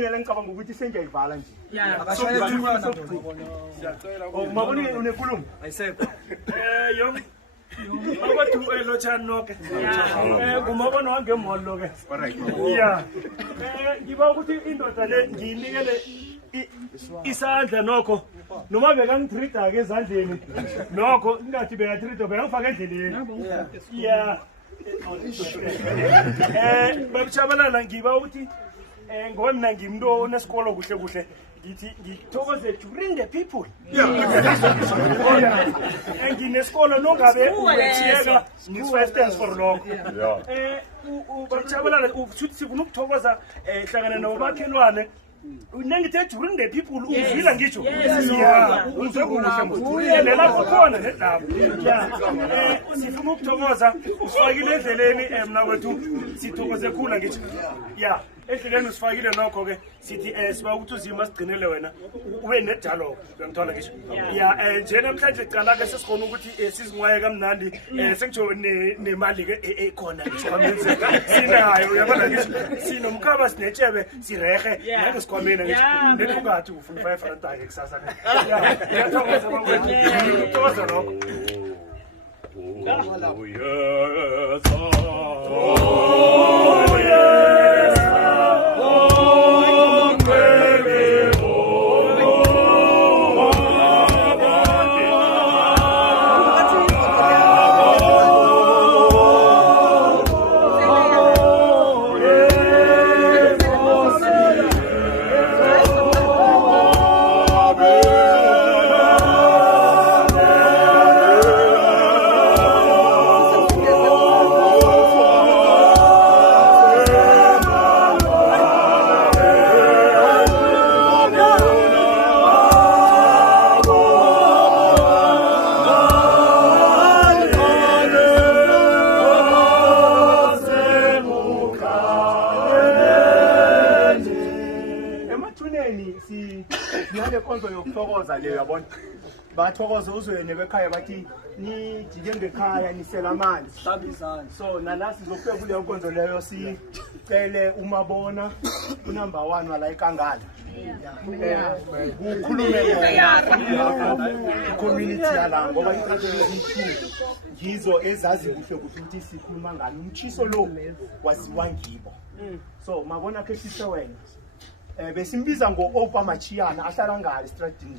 mina ngicabanga ukuthi sengiyayivala nje. Maboni unekhuluma? Ayisekho. Yo. Abathu elochani noke. Kumabona wangemolo ke. Alright. Yeah. Ngiba ukuthi indoda le ngiyinikele isandla nokho noma bekangitreata ke ezandleni nokho ingathi bekatreata bekangifaka endleleni. Yeah. Babushabalala ngiba ukuthi ngoba mina ngimntu onesikolo kuhle kuhle ngithi ngithokoze to bring the people. Nginesikolo nongabe uchiyeka ngi-5 stands for lokho. Babushabalala uthi sifuna ukuthokoza hlangana nomakhelwane nengithe during the people uvila ngisho uzebuhle khona nedaba sifuna ukuthokoza usifakile endleleni mina kwethu sithokoze khula ngisho endleleni usifakile nokho ke sithi siba ukuthi uzima sigcinele wena ube nedalo ngithola ngisho nje namhlanje cala ke sesikhona ukuthi sizinqwaye kamnandi sengitsho nemali ke ekhona ngisho sinayo uyabona ngisho sinomkhaba sinetshebe sirehe ngeke sikwamena ngisho nelukathi ufuna 5 rand ke kusasa ngiyathokoza mangwethu ngithokoza lokho konzo yokuthokoza leyo yabona bathokoza uzwene bekhaya bathi nijike ngekhaya nisela amanzi so nala sizofika kuleyo konzo leyo sicele umabona unumber 1 wala yasEkangala ukhulume community yala ngoba izinto ngizo ezazi kuhle kuhle ukuthi sikhuluma ngani umchiso lo waziwa ngibo so mabona ke sise wena besimbiza ngo-Opa Machiyana ahlala ngale estradini